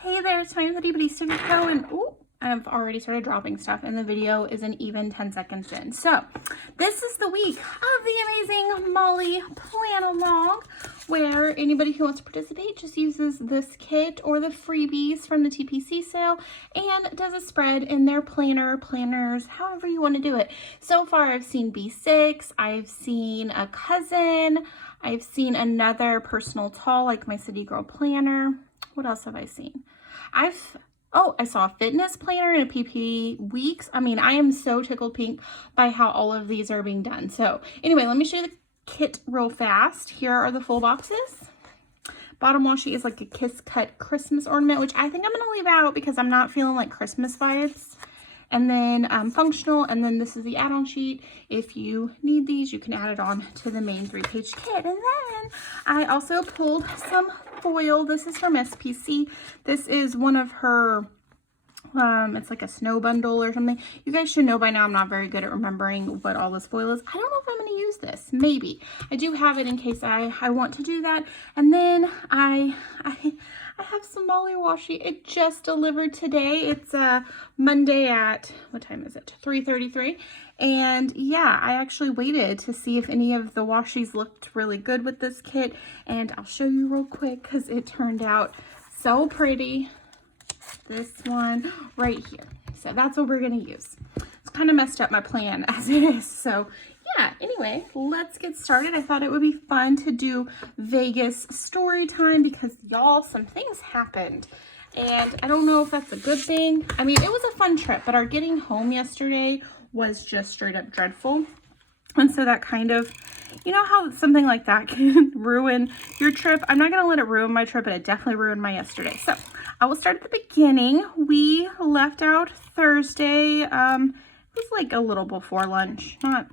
Hey there, it's time for IttyBittyStickerCo, and I've already started dropping stuff, and the video isn't even 10 seconds in. So, this is the week of the amazing Molly Plan Along, where anybody who wants to participate just uses this kit or the freebies from the TPC sale and does a spread in their planners, however you want to do it. So far, I've seen B6, I've seen a cousin, I've seen another personal tall like my City Girl planner. What else have I seen? I saw a fitness planner and a PP Weeks. I mean, I am so tickled pink by how all of these are being done. So anyway, let me show you the kit real fast. Here are the full boxes. Bottom washi is like a kiss cut Christmas ornament, which I think I'm going to leave out because I'm not feeling like Christmas vibes. And then functional, and then this is the add-on sheet. If you need these, you can add it on to the main 3-page kit. And then I also pulled some foil. This is from SPC. This is one of her, it's like a snow bundle or something. You guys should know by now I'm not very good at remembering what all this foil is. I don't know if I'm going to use this. Maybe. I do have it in case I want to do that. And then I have some Molly washi. It just delivered today. It's Monday at, what time is it? 3:33. And yeah, I actually waited to see if any of the washies looked really good with this kit. And I'll show you real quick because it turned out so pretty. This one right here. So that's what we're going to use. It's kind of messed up my plan as it is. So yeah, anyway, let's get started. I thought it would be fun to do Vegas story time because y'all, some things happened. And I don't know if that's a good thing. I mean, it was a fun trip, but our getting home yesterday was just straight up dreadful. And so that kind of, you know how something like that can ruin your trip? I'm not going to let it ruin my trip, but it definitely ruined my yesterday. So I will start at the beginning. We left out Thursday. It was like a little before lunch, not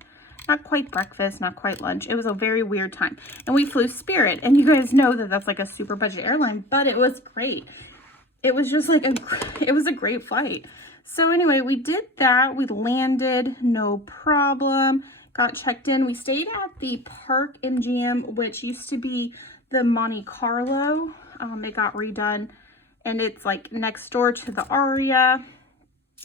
quite breakfast, not quite lunch. It was a very weird time. And we flew Spirit. And you guys know that that's like a super budget airline, but it was great. It was just like it was a great flight. So anyway, we did that. We landed, no problem. Got checked in. We stayed at the Park MGM, which used to be the Monte Carlo. It got redone. And it's like next door to the Aria.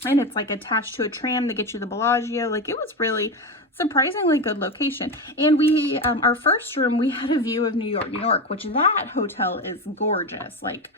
And it's like attached to a tram to get you the Bellagio. Like it was really surprisingly good location. And we, our first room, we had a view of New York, which that hotel is gorgeous. Like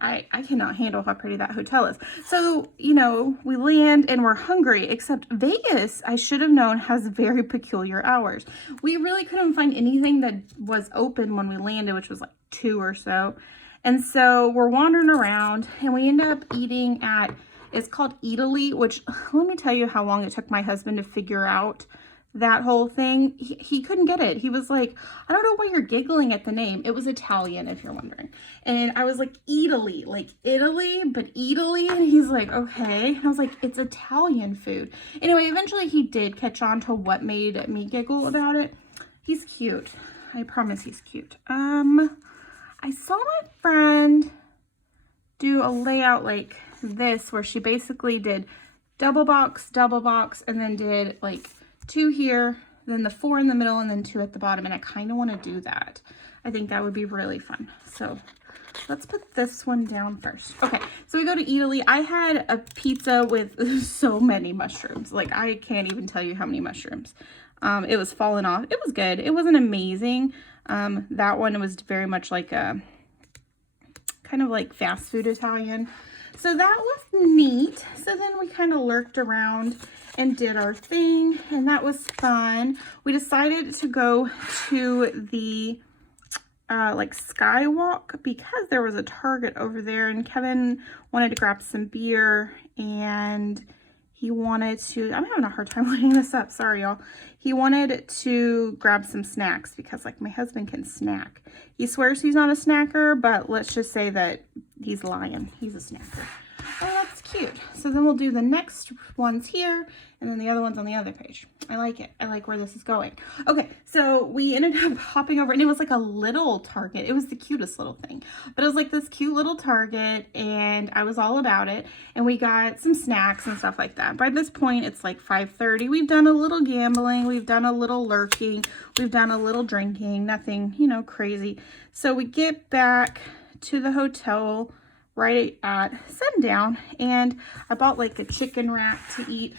I cannot handle how pretty that hotel is. So, you know, we land and we're hungry, except Vegas, I should have known, has very peculiar hours. We really couldn't find anything that was open when we landed, which was like 2 or so. And so we're wandering around and we end up eating at, it's called Italy, which let me tell you how long it took my husband to figure out that whole thing. He couldn't get it. He was like, I don't know why you're giggling at the name. It was Italian, if you're wondering. And I was like, Italy, like Italy, but Italy. And he's like, okay. And I was like, it's Italian food. Anyway, eventually he did catch on to what made me giggle about it. He's cute. I promise he's cute. I saw my friend do a layout like this where she basically did double box, and then did like 2 here, then the 4 in the middle, and then 2 at the bottom. And I kind of want to do that. I think that would be really fun. So let's put this one down first. Okay, so we go to Italy. I had a pizza with so many mushrooms. Like I can't even tell you how many mushrooms. It was falling off. It was good. It wasn't amazing. That one was very much like a kind of like fast food Italian. So that was neat. So then we kind of lurked around and did our thing, and that was fun. We decided to go to the like Skywalk because there was a Target over there, and Kevin wanted to grab some beer, and he wanted to, I'm having a hard time lining this up, sorry y'all. He wanted to grab some snacks because like my husband can snack. He swears he's not a snacker, but let's just say that he's lying. He's a snacker. Oh, that's cute. So then we'll do the next ones here, and then the other ones on the other page. I like it. I like where this is going. Okay, so we ended up hopping over, and it was like a little Target. It was the cutest little thing. But it was like this cute little Target, and I was all about it. And we got some snacks and stuff like that. By this point, it's like 5:30. We've done a little gambling. We've done a little lurking. We've done a little drinking. Nothing, you know, crazy. So we get back to the hotel right at sundown, and I bought like a chicken wrap to eat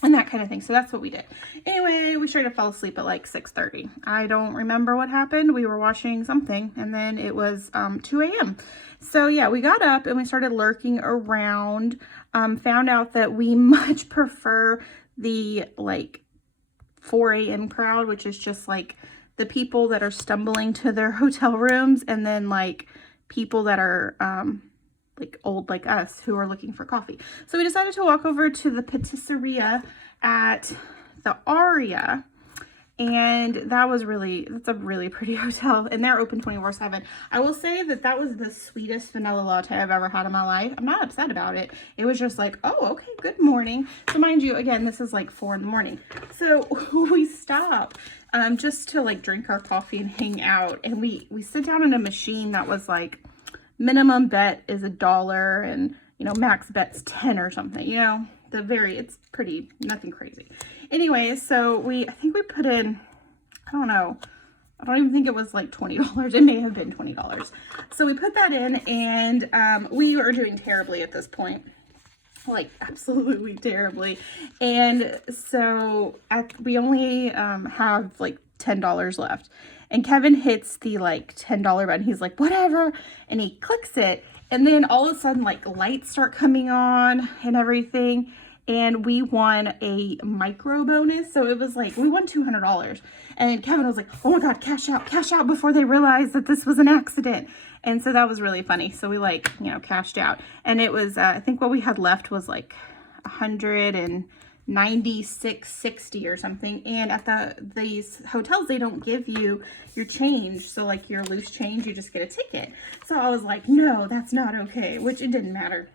and that kind of thing. So that's what we did. Anyway, we straight up fell asleep at like 6:30. I don't remember what happened. We were watching something and then it was 2 a.m. So yeah, we got up and we started lurking around. Found out that we much prefer the like 4 a.m. crowd, which is just like the people that are stumbling to their hotel rooms, and then like people that are like old like us who are looking for coffee. So we decided to walk over to the patisseria at the Aria, and that's a really pretty hotel, and they're open 24/7. I will say that that was the sweetest vanilla latte I've ever had in my life. I'm not upset about it. It was just like, oh, okay, good morning. So mind you, again, this is like 4 in the morning. So we stop just to like drink our coffee and hang out, and we sit down in a machine that was like, minimum bet is $1 and, you know, max bet's 10 or something, you know, it's pretty, nothing crazy. Anyway, so I think we put in, I don't know, I don't even think it was like $20. It may have been $20. So we put that in, and we were doing terribly at this point, like absolutely terribly. And so we only have like $10 left. And Kevin hits the like $10 button. He's like, whatever. And he clicks it. And then all of a sudden, like lights start coming on and everything. And we won a micro bonus. So it was like, we won $200. And Kevin was like, oh my God, cash out before they realize that this was an accident. And so that was really funny. So we like, you know, cashed out. And it was, I think what we had left was like 196.60 or something. And at these hotels, they don't give you your change, so like your loose change, you just get a ticket. So I was like, no, that's not okay, which it didn't matter.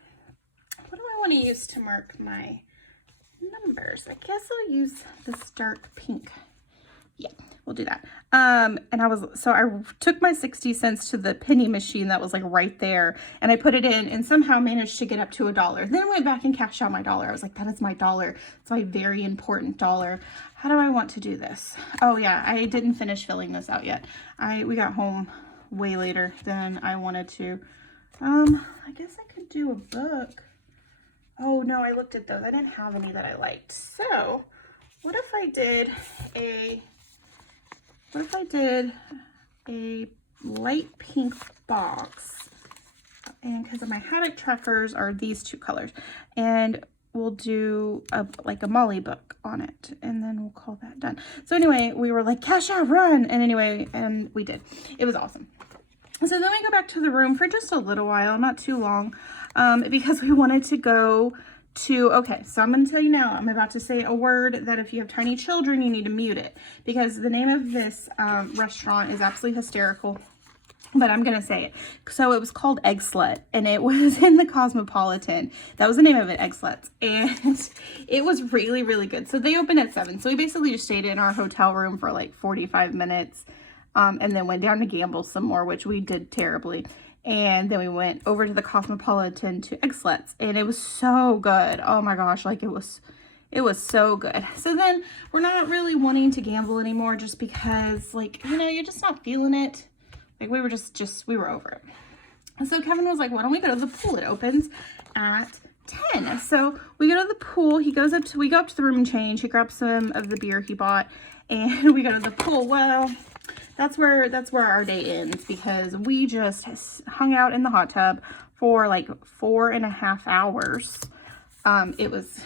What do I want to use to mark my numbers? I guess I'll use this dark pink. Yeah, we'll do that. And I took my 60 cents to the penny machine that was like right there, and I put it in and somehow managed to get up to $1. Then I went back and cashed out my $1. I was like, that is my $1. It's my very important $1. How do I want to do this? Oh yeah, I didn't finish filling this out yet. We got home way later than I wanted to. I guess I could do a book. Oh no, I looked at those. I didn't have any that I liked. So what if I did a light pink box, and because of my habit trackers are these 2 colors, and we'll do like a Molly book on it, and then we'll call that done. So anyway, we were like, cash out, run. And we did. It was awesome. So then we go back to the room for just a little while, not too long, because we wanted to go to, okay, so I'm going to tell you now, I'm about to say a word that if you have tiny children, you need to mute it, because the name of this restaurant is absolutely hysterical, but I'm going to say it. So it was called Egg Slut, and it was in the Cosmopolitan. That was the name of it, Egg Sluts, and it was really, really good. So they opened at 7, so we basically just stayed in our hotel room for like 45 minutes, and then went down to gamble some more, which we did terribly. And then we went over to the Cosmopolitan to Egg Sluts, and it was so good. Oh my gosh, like it was so good. So then we're not really wanting to gamble anymore, just because, like, you know, you're just not feeling it. Like we were we were over it. And so Kevin was like, why don't we go to the pool? It opens at 10. So we go to the pool. We go up to the room and change. He grabs some of the beer he bought, and we go to the pool. Well, that's where our day ends, because we just hung out in the hot tub for like 4.5 hours. It was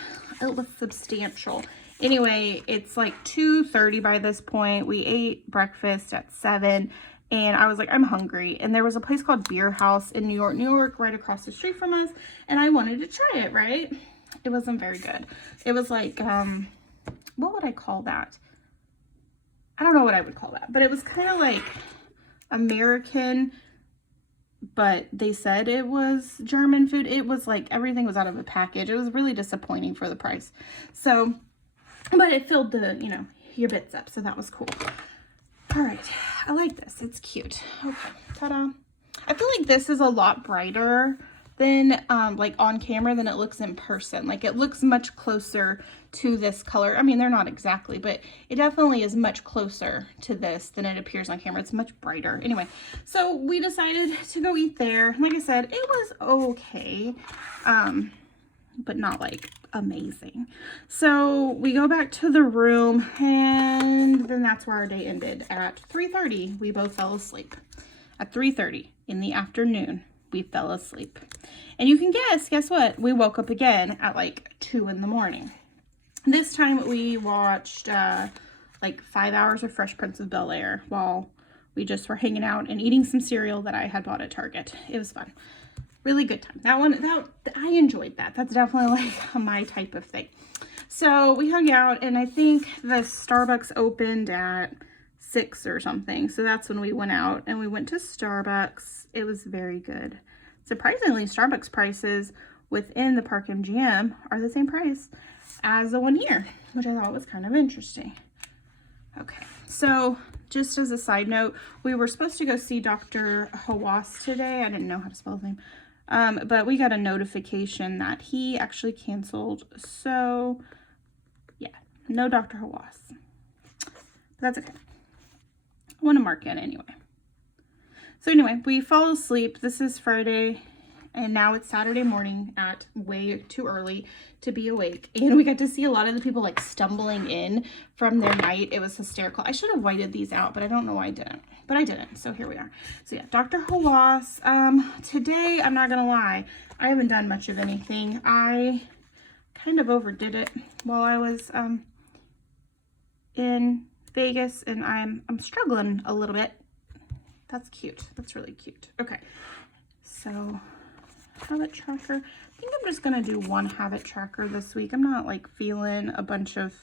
substantial. Anyway, it's like 2:30 by this point. We ate breakfast at 7, and I was like, I'm hungry. And there was a place called Beer House in New York, right across the street from us, and I wanted to try it, right? It wasn't very good. It was like, what would I call that? I don't know what I would call that, but it was kind of like American, but they said it was German food. It was like everything was out of a package. It was really disappointing for the price. So, but it filled the, you know, your bits up. So that was cool. All right. I like this. It's cute. Okay. Ta-da. I feel like this is a lot brighter than like on camera than it looks in person. Like it looks much closer to this color. I mean, they're not exactly, but it definitely is much closer to this than it appears on camera. It's much brighter. Anyway, so we decided to go eat there. Like I said, it was okay, but not like amazing. So we go back to the room, and then that's where our day ended. At 3:30, we both fell asleep. At 3:30 in the afternoon, we fell asleep. And you can guess what? We woke up again at like 2 in the morning. This time we watched like 5 hours of Fresh Prince of Bel-Air while we just were hanging out and eating some cereal that I had bought at Target. It was fun. Really good time. I enjoyed that. That's definitely like my type of thing. So we hung out, and I think the Starbucks opened at 6 or something. So that's when we went out and we went to Starbucks. It was very good. Surprisingly, Starbucks prices within the Park MGM are the same price as the one here, which I thought was kind of interesting. Okay, so just as a side note, we were supposed to go see Dr. Hawass today. I didn't know how to spell his name. But we got a notification that he actually canceled. So yeah, no Dr. Hawass. But that's okay. I want to mark it anyway. So anyway, we fall asleep. This is Friday, and now it's Saturday morning at way too early to be awake. And we got to see a lot of the people like stumbling in from their night. It was hysterical. I should have whited these out, but I don't know why I didn't. But I didn't, so here we are. So yeah, Dr. Hawass. Today, I'm not gonna lie, I haven't done much of anything. I kind of overdid it while I was in Vegas, and I'm struggling a little bit. That's cute. That's really cute. Okay, so habit tracker. I think I'm just gonna do one habit tracker this week. I'm not like feeling a bunch of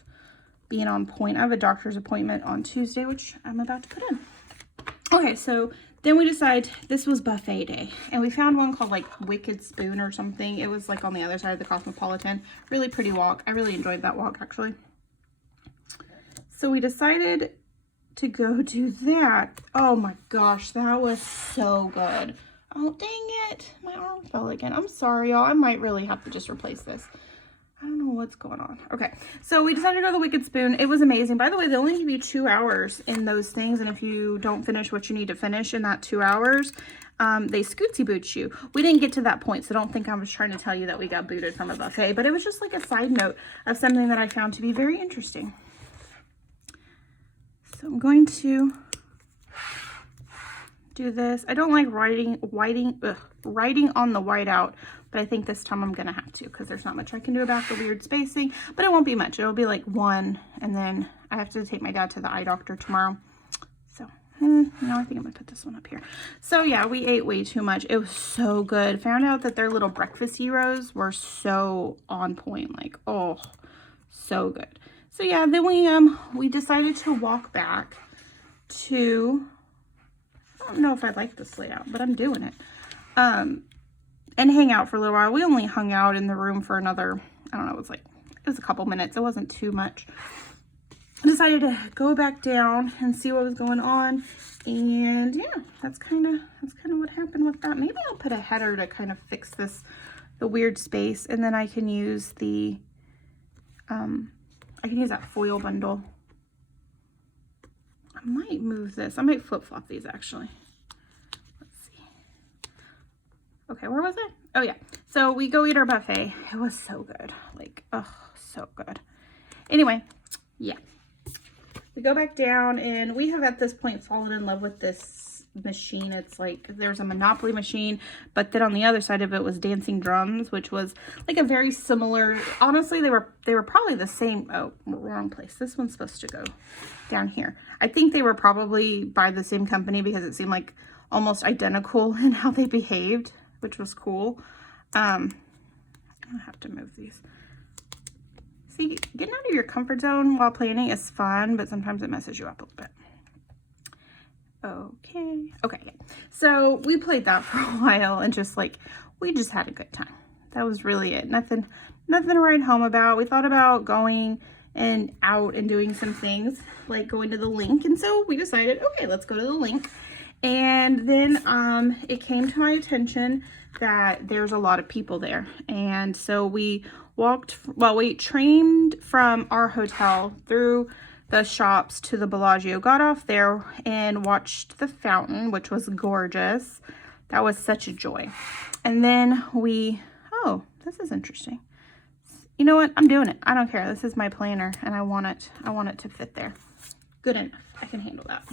being on point. I have a doctor's appointment on Tuesday, which I'm about to put in. Okay, so then we decided this was buffet day, and we found one called like Wicked Spoon or something. It was like on the other side of the Cosmopolitan. Really pretty walk. I really enjoyed that walk actually. So we decided to go do that. Oh my gosh, that was so good. Oh, dang it. My arm fell again. I'm sorry, y'all. I might really have to just replace this. I don't know what's going on. Okay, so we decided to go to the Wicked Spoon. It was amazing. By the way, they only give you 2 hours in those things, and if you don't finish what you need to finish in that 2 hours, they scootsy boot you. We didn't get to that point, so don't think I was trying to tell you that we got booted from a buffet, but it was just like a side note of something that I found to be very interesting. So I'm going to do this. I don't like writing on the whiteout, but I think this time I'm gonna have to, because there's not much I can do about the weird spacing, but it won't be much. It'll be like 1, and then I have to take my dad to the eye doctor tomorrow. So no, I think I'm gonna put this one up here. So yeah, we ate way too much. It was so good. Found out that their little breakfast heroes were so on point, like, oh, so good. So yeah, then we decided to walk back to, I don't know if I like this layout, but I'm doing it. And hang out for a little while. We only hung out in the room for another, I don't know, it was a couple minutes. It wasn't too much. I decided to go back down and see what was going on. And yeah, that's kind of what happened with that. Maybe I'll put a header to kind of fix the weird space, and then I can use the, I can use that foil bundle. I might move this. I might flip-flop these actually. Let's see. Okay, where was I? Oh yeah. So we go eat our buffet. It was so good. Like, oh, so good. Anyway, yeah. We go back down, and we have at this point fallen in love with this machine. It's like there's a Monopoly machine, but then on the other side of it was Dancing Drums, which was like a very similar, honestly they were probably the same. Oh, wrong place. This one's supposed to go down here. I think they were probably by the same company because it seemed like almost identical in how they behaved, which was cool. I have to move these. See, getting out of your comfort zone while planning is fun, but sometimes it messes you up a little bit. Okay, yeah. So we played that for a while, and just like, we just had a good time. That was really it. Nothing to write home about. We thought about going and out and doing some things, like going to the link, and so we decided, okay, let's go to the link. And then it came to my attention that there's a lot of people there. And so we trained from our hotel through the shops to the Bellagio, got off there and watched the fountain, which was gorgeous. That was such a joy. And then oh, this is interesting. You know what? I'm doing it. I don't care. This is my planner and I want it to fit there. Good enough. I can handle that.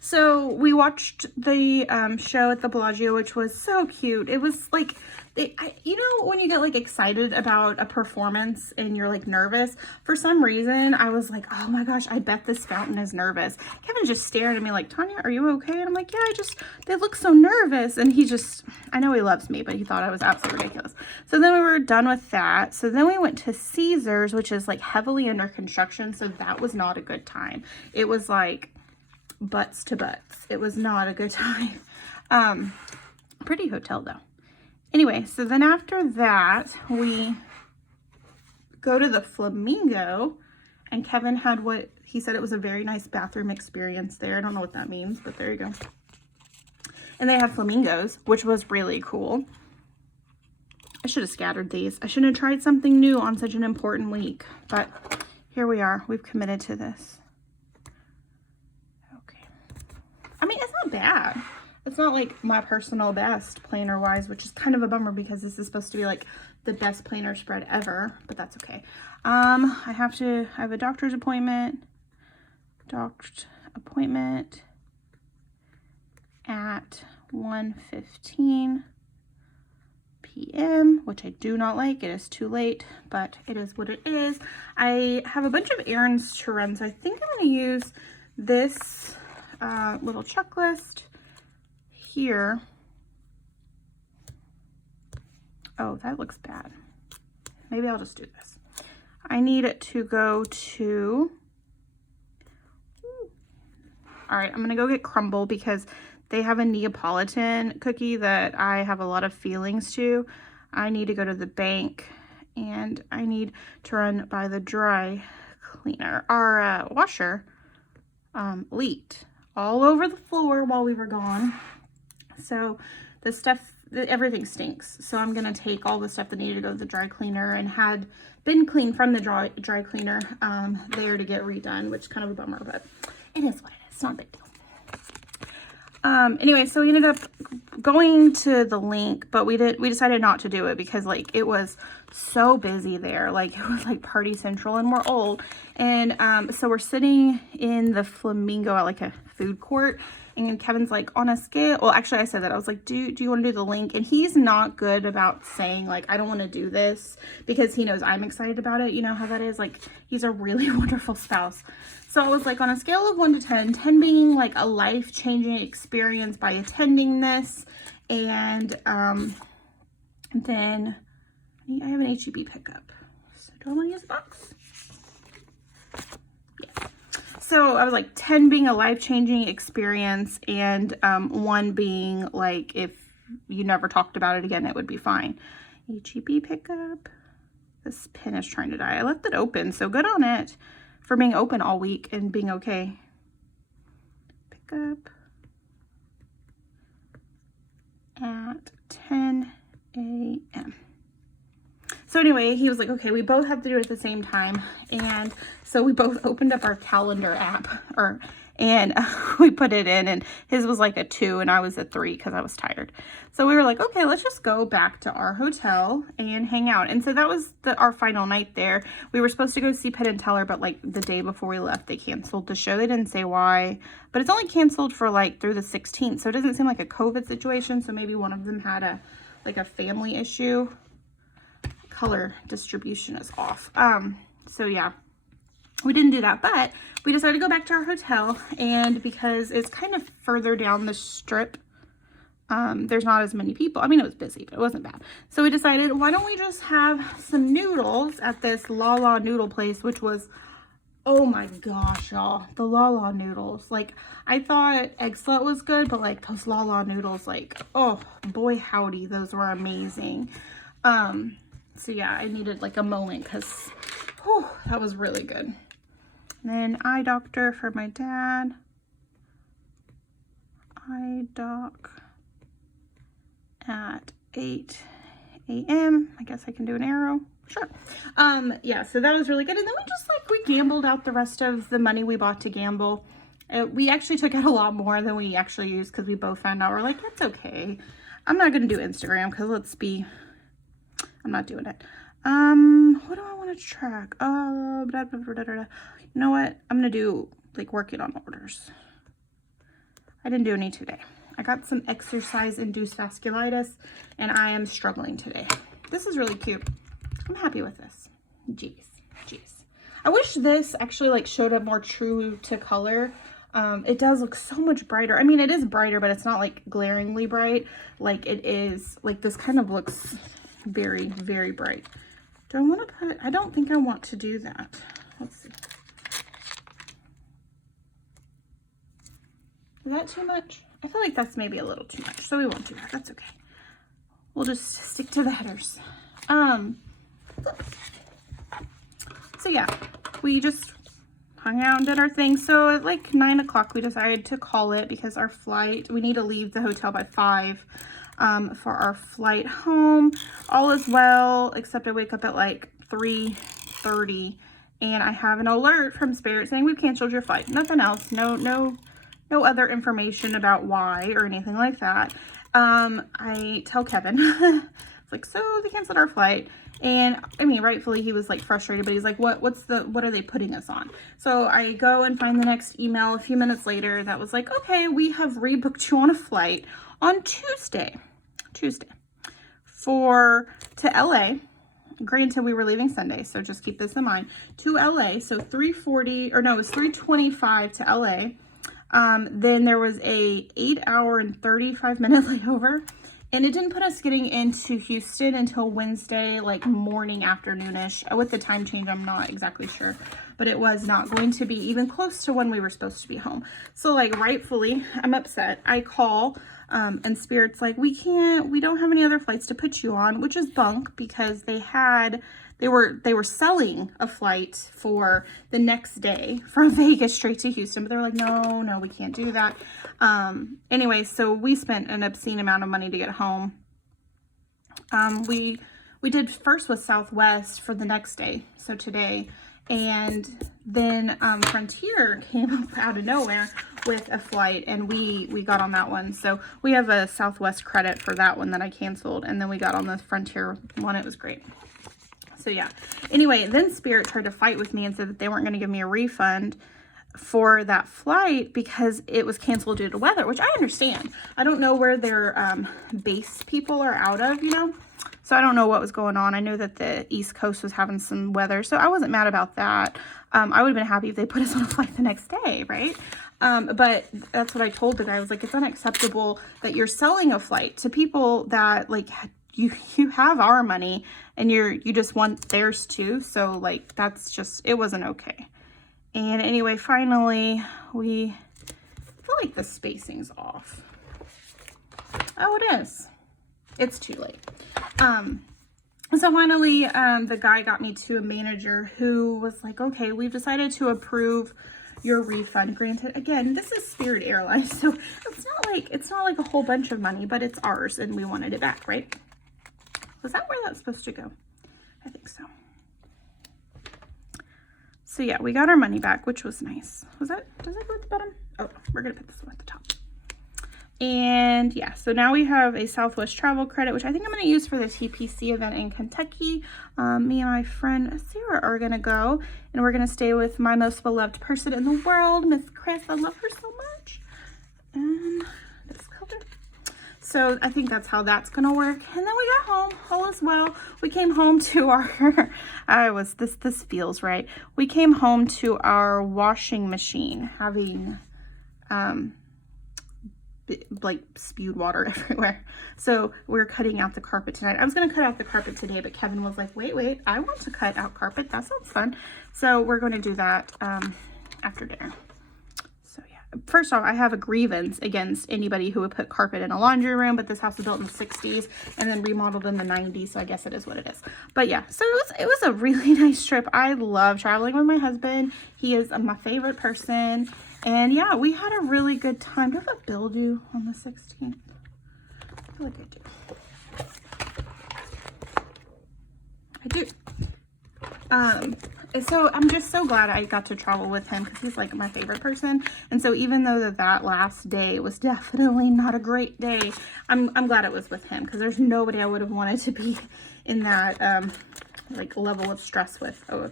So we watched the show at the Bellagio, which was so cute. It was like, you know, when you get like excited about a performance and you're like nervous, for some reason I was like, oh my gosh, I bet this fountain is nervous. Kevin just stared at me like, Tanya, are you okay? And I'm like, yeah, they look so nervous. And I know he loves me, but he thought I was absolutely ridiculous. So then we were done with that. So then we went to Caesars, which is like heavily under construction. So that was not a good time. It was like butts to butts. It was not a good time. Pretty hotel though. Anyway, so then after that, we go to the Flamingo, and Kevin had what he said it was a very nice bathroom experience there. I don't know what that means, but there you go. And they have flamingos, which was really cool. I should have scattered these. I should have tried something new on such an important week, but here we are. We've committed to this. I mean, it's not bad. It's not like my personal best planner wise, which is kind of a bummer because this is supposed to be like the best planner spread ever, but that's okay. I have a doctor's appointment at 1:15 p.m., which I do not like. It is too late, but it is what it is. I have a bunch of errands to run, so I think I'm going to use this little checklist here. Oh, that looks bad. Maybe I'll just do this. I need it to go to, all right, I'm gonna go get Crumble because they have a Neapolitan cookie that I have a lot of feelings to. I need to go to the bank and I need to run by the dry cleaner. Our washer leaked all over the floor while we were gone. So the stuff, everything stinks. So I'm going to take all the stuff that needed to go to the dry cleaner and had been cleaned from the dry cleaner there to get redone, which is kind of a bummer, but it is what it is. It's not a big deal. Anyway, so we ended up going to the Link, but we decided not to do it because like it was so busy there. Like it was like party central and we're old. And so we're sitting in the Flamingo at like a food court, and Kevin's like, on a scale, well, actually I said that, I was like, do you want to do the Link? And he's not good about saying like, I don't want to do this, because he knows I'm excited about it. You know how that is. Like, he's a really wonderful spouse. So I was like, on a scale of 1 to 10, 10 being like a life-changing experience by attending this, and then I have an HEB pickup. So do I want to use the box? Yeah. So I was like 10 being a life-changing experience, and 1 being like if you never talked about it again, it would be fine. HEB pickup. This pen is trying to die. I left it open, so good on it for being open all week and being okay. Pickup at 10 a.m. So anyway, he was like, okay, we both have to do it at the same time. And so we both opened up our calendar app, and we put it in, and his was like a 2 and I was a 3 because I was tired. So we were like, okay, let's just go back to our hotel and hang out. And so that was our final night there. We were supposed to go see Penn and Teller, but like the day before we left, they canceled the show. They didn't say why, but it's only canceled for like through the 16th. So it doesn't seem like a COVID situation. So maybe one of them had a family issue. Color distribution is off. So yeah, we didn't do that, but we decided to go back to our hotel, and because it's kind of further down the strip, there's not as many people. I mean, it was busy, but it wasn't bad. So we decided, why don't we just have some noodles at this La La noodle place, which was, oh my gosh, y'all, the La La noodles. Like, I thought egg slut was good, but like those La La noodles, like, oh boy howdy, those were amazing. So yeah, I needed like a moment because that was really good. And then eye doctor for my dad. I dock at 8 a.m. I guess I can do an arrow. Sure. Yeah, so that was really good. And then we gambled out the rest of the money we bought to gamble. We actually took out a lot more than we actually used because we both found out we're like, it's okay. I'm not going to do Instagram because I'm not doing it. What do I want to track? You know what? I'm going to do like working on orders. I didn't do any today. I got some exercise-induced vasculitis and I am struggling today. This is really cute. I'm happy with this. Jeez. I wish this actually like showed up more true to color. It does look so much brighter. I mean, it is brighter, but it's not like glaringly bright like it is. Like this kind of looks very, very bright. Do I want to put, I don't think I want to do that. Let's see. Is that too much? I feel like that's maybe a little too much, so we won't do that. That's okay. We'll just stick to the headers. So yeah, we just hung out and did our thing. So at like 9 o'clock, we decided to call it because our flight, we need to leave the hotel by 5 for our flight home. All is well, except I wake up at like 3:30 and I have an alert from Spirit saying we've canceled your flight. Nothing else. No other information about why or anything like that. I tell Kevin, it's like, so they canceled our flight. And I mean, rightfully he was like frustrated, but he's like, what are they putting us on? So I go and find the next email a few minutes later that was like, okay, we have rebooked you on a flight on Tuesday to LA. Granted, we were leaving Sunday, so just keep this in mind, to LA. So 3:40, or no, it was 3:25 to LA. Then there was a 8-hour and 35-minute layover. And it didn't put us getting into Houston until Wednesday, like morning, afternoonish. With the time change, I'm not exactly sure. But it was not going to be even close to when we were supposed to be home. So like rightfully, I'm upset. I call and Spirit's like, we don't have any other flights to put you on, which is bunk because they were selling a flight for the next day from Vegas straight to Houston, but they were like, no, we can't do that. Anyway, so we spent an obscene amount of money to get home. We did first with Southwest for the next day, so today, and then Frontier came up out of nowhere with a flight, and we got on that one. So we have a Southwest credit for that one that I canceled, and then we got on the Frontier one. It was great. So yeah, anyway, then Spirit tried to fight with me and said that they weren't going to give me a refund for that flight because it was canceled due to weather, which I understand. I don't know where their base people are out of, you know, so I don't know what was going on. I know that the East Coast was having some weather, so I wasn't mad about that. I would have been happy if they put us on a flight the next day, right? But that's what I told the guy. I was like, it's unacceptable that you're selling a flight to people that like you have our money and you just want theirs too. So like, that's just, it wasn't okay. And anyway, finally I feel like the spacing's off. Oh, it is. It's too late. So finally, the guy got me to a manager who was like, okay, we've decided to approve your refund. Granted, again, this is Spirit Airlines, so it's not like a whole bunch of money, but it's ours and we wanted it back, right? Was that where that's supposed to go? I think so. So yeah, we got our money back, which was nice. Does that go at the bottom? Oh, we're gonna put this one at the top. And yeah, so now we have a Southwest travel credit, which I think I'm gonna use for the TPC event in Kentucky. Me and my friend Sarah are gonna go, and we're gonna stay with my most beloved person in the world, Miss Chris. I love her so much. And this color. So I think that's how that's gonna work. And then we got home, all is well. We came home to our, this feels right. We came home to our washing machine having, like spewed water everywhere. So we're cutting out the carpet tonight. I was gonna cut out the carpet today, but Kevin was like, wait, I want to cut out carpet. That sounds fun. So we're going to do that after dinner. So yeah, first off, I have a grievance against anybody who would put carpet in a laundry room, but this house was built in the 60s and then remodeled in the 90s, so I guess it is what it is. But yeah, so it was a really nice trip. I love traveling with my husband. He is my favorite person. And yeah, we had a really good time. Do I have a bill due on the 16th? I feel like I do. So I'm just so glad I got to travel with him because he's like my favorite person. And so even though that last day was definitely not a great day, I'm glad it was with him because there's nobody I would have wanted to be in that like level of stress with. Oh,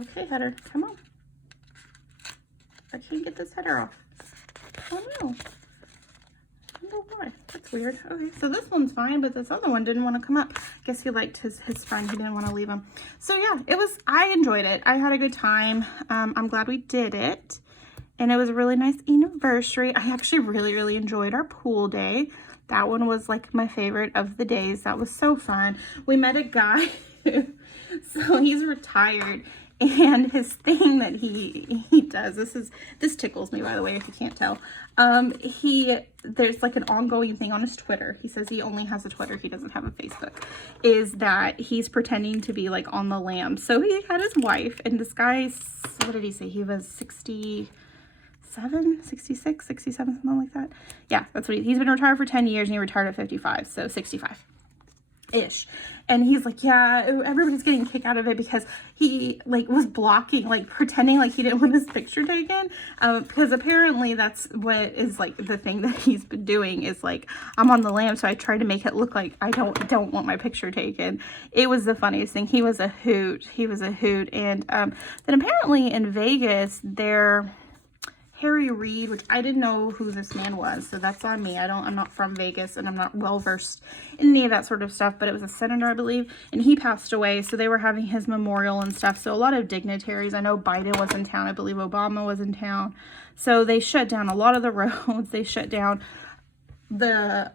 okay, header, come on. I can't get this header off. Oh no. I don't know why. That's weird. Okay, so this one's fine, but this other one didn't want to come up. I guess he liked his friend. He didn't want to leave him. So yeah, I enjoyed it. I had a good time. I'm glad we did it. And it was a really nice anniversary. I actually really, really enjoyed our pool day. That one was like my favorite of the days. That was so fun. We met a guy, so he's retired. And his thing that he does, this tickles me, by the way, if you can't tell. There's like an ongoing thing on his Twitter. He says he only has a Twitter, he doesn't have a Facebook, is that he's pretending to be like on the lam. So he had his wife, and this guy, what did he say? He was 66, 67, something like that. Yeah, that's what he's been retired for 10 years and he retired at 55, so 65. Ish. And he's like, yeah, everybody's getting a kick out of it because he like was blocking, like pretending like he didn't want his picture taken, because apparently that's what is like the thing that he's been doing is like, I'm on the lam, so I tried to make it look like I don't want my picture taken. It was the funniest thing. He was a hoot. And then apparently in Vegas, Harry Reid, which I didn't know who this man was, so that's on me. I'm not from Vegas and I'm not well versed in any of that sort of stuff, but it was a senator, I believe, and he passed away, so they were having his memorial and stuff. So a lot of dignitaries, I know Biden was in town, I believe Obama was in town, so they shut down a lot of the roads. They shut down the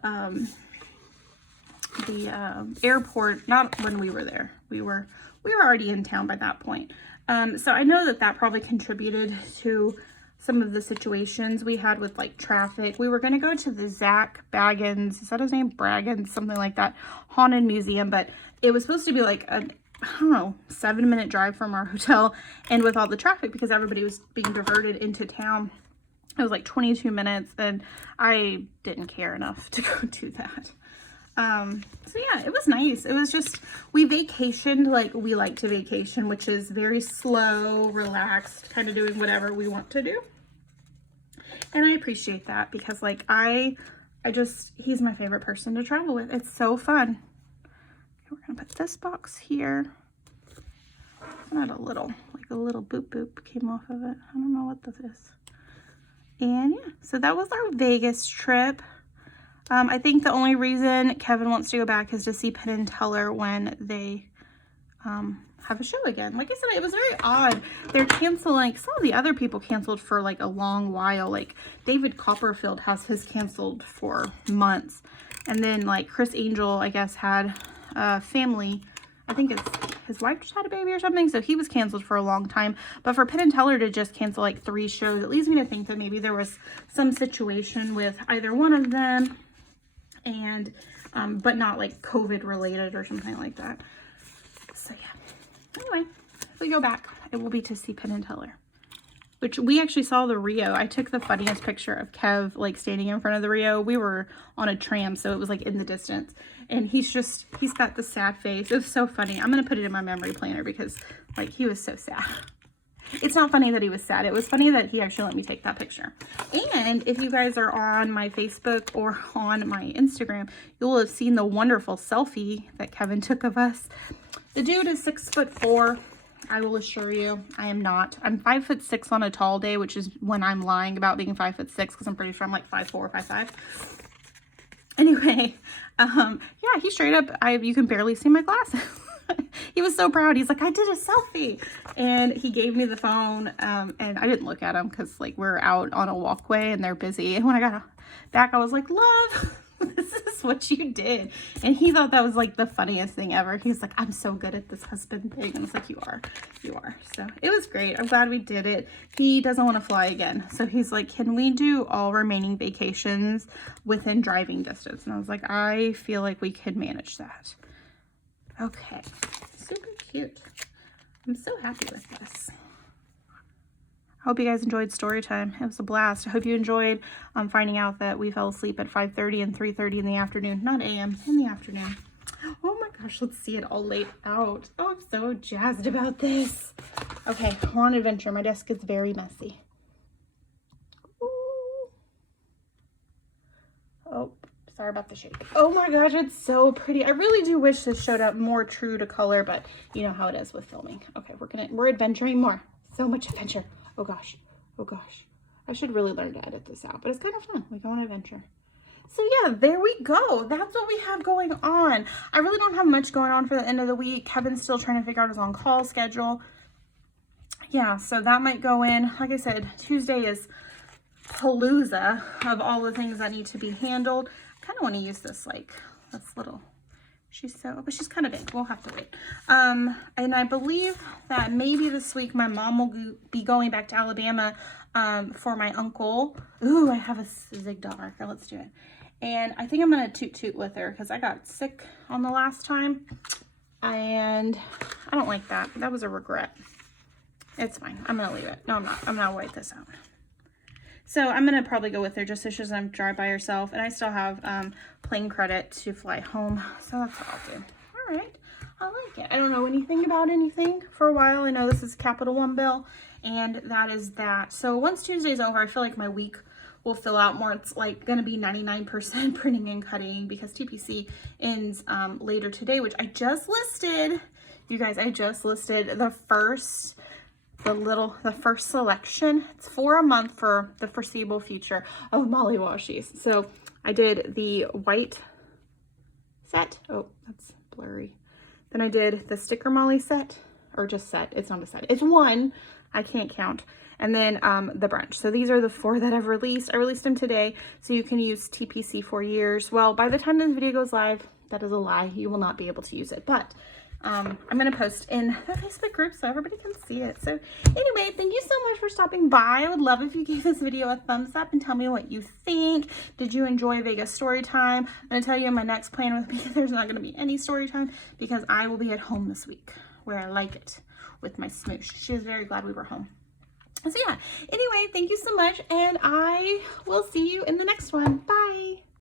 airport. Not when we were there. We were already in town by that point. So I know that probably contributed to some of the situations we had with like traffic. We were going to go to the Zach Baggins, is that his name? Braggins, something like that, haunted museum, but it was supposed to be like a, I don't know, 7-minute drive from our hotel, and with all the traffic, because everybody was being diverted into town, it was like 22 minutes, and I didn't care enough to go do that. So yeah, it was nice. It was just, we vacationed like we like to vacation, which is very slow, relaxed, kind of doing whatever we want to do. And I appreciate that because like he's my favorite person to travel with. It's so fun. Okay, we're gonna put this box here. Not a little boop boop came off of it. I don't know what this is. And yeah, so that was our Vegas trip. I think the only reason Kevin wants to go back is to see Penn and Teller when they have a show again. Like I said, it was very odd. They're canceling. Some of the other people canceled for like a long while. Like David Copperfield has his canceled for months. And then like Chris Angel, I guess, had a family. I think it's his wife just had a baby or something, so he was canceled for a long time. But for Penn and Teller to just cancel like 3 shows, it leads me to think that maybe there was some situation with either one of them, and but not like COVID related or something like that. So yeah, anyway, if we go back, it will be to see Penn and Teller, which we actually saw the Rio. I took the funniest picture of Kev like standing in front of the Rio. We were on a tram, so it was like in the distance, and he's got the sad face. It was so funny. I'm gonna put it in my memory planner because like he was so sad. It's not funny that he was sad. It was funny that he actually let me take that picture. And if you guys are on my Facebook or on my Instagram, you will have seen the wonderful selfie that Kevin took of us. The dude is 6'4". I will assure you, I am not. I'm 5'6" on a tall day, which is when I'm lying about being 5'6", because I'm pretty sure I'm like 5'4" or 5'5". Anyway, yeah, he straight up, you can barely see my glasses. He was so proud. He's like, I did a selfie. And he gave me the phone, and I didn't look at him because like we're out on a walkway and they're busy. And when I got back, I was like, love, this is what you did. And he thought that was like the funniest thing ever. He's like, I'm so good at this husband thing. And I was like, you are. So it was great. I'm glad we did it. He doesn't want to fly again. So he's like, can we do all remaining vacations within driving distance? And I was like, I feel like we could manage that. Okay, super cute. I'm so happy with this. Hope you guys enjoyed story time. It was a blast. I hope you enjoyed finding out that we fell asleep at 5:30 and 3:30 in the afternoon. Not a.m., in the afternoon. Oh my gosh, let's see it all laid out. Oh, I'm so jazzed about this. Okay, we're on an adventure. My desk is very messy. Ooh. Oh, sorry about the shake. Oh my gosh, it's so pretty. I really do wish this showed up more true to color, but you know how it is with filming. Okay, we're adventuring more. So much adventure. Oh gosh. Oh gosh. I should really learn to edit this out, but it's kind of fun. We go on an adventure. So yeah, there we go. That's what we have going on. I really don't have much going on for the end of the week. Kevin's still trying to figure out his on-call schedule. Yeah, so that might go in. Like I said, Tuesday is palooza of all the things that need to be handled. I kind of want to use this, like, this little, but she's kind of big. We'll have to wait. And I believe that maybe this week my mom will be going back to Alabama for my uncle. Ooh, I have a zig dot marker. Let's do it. And I think I'm going to toot with her because I got sick on the last time. And I don't like that. That was a regret. It's fine. I'm going to leave it. No, I'm not. I'm going to wait this out. So I'm going to probably go with her just so she doesn't drive by herself. And I still have plane credit to fly home. So that's what I'll do. All right. I like it. I don't know anything about anything for a while. I know this is Capital One bill. And that is that. So once Tuesday's over, I feel like my week will fill out more. It's like going to be 99% printing and cutting because TPC ends later today, which I just listed. You guys, I just listed the first selection. It's for a month for the foreseeable future of Molly washies. So I did the white set. Oh, that's blurry. Then I did the sticker Molly set, or just set. It's not a set. It's one. I can't count. And then the brunch. So these are the 4 that I've released. I released them today, so you can use TPC for years. Well, by the time this video goes live, that is a lie. You will not be able to use it, but I'm going to post in the Facebook group so everybody can see it. So anyway, thank you so much for stopping by. I would love if you gave this video a thumbs up and tell me what you think. Did you enjoy Vegas story time? I'm going to tell you in my next plan with me, there's not going to be any story time because I will be at home this week where I like it with my smoosh. She was very glad we were home. So yeah, anyway, thank you so much and I will see you in the next one. Bye.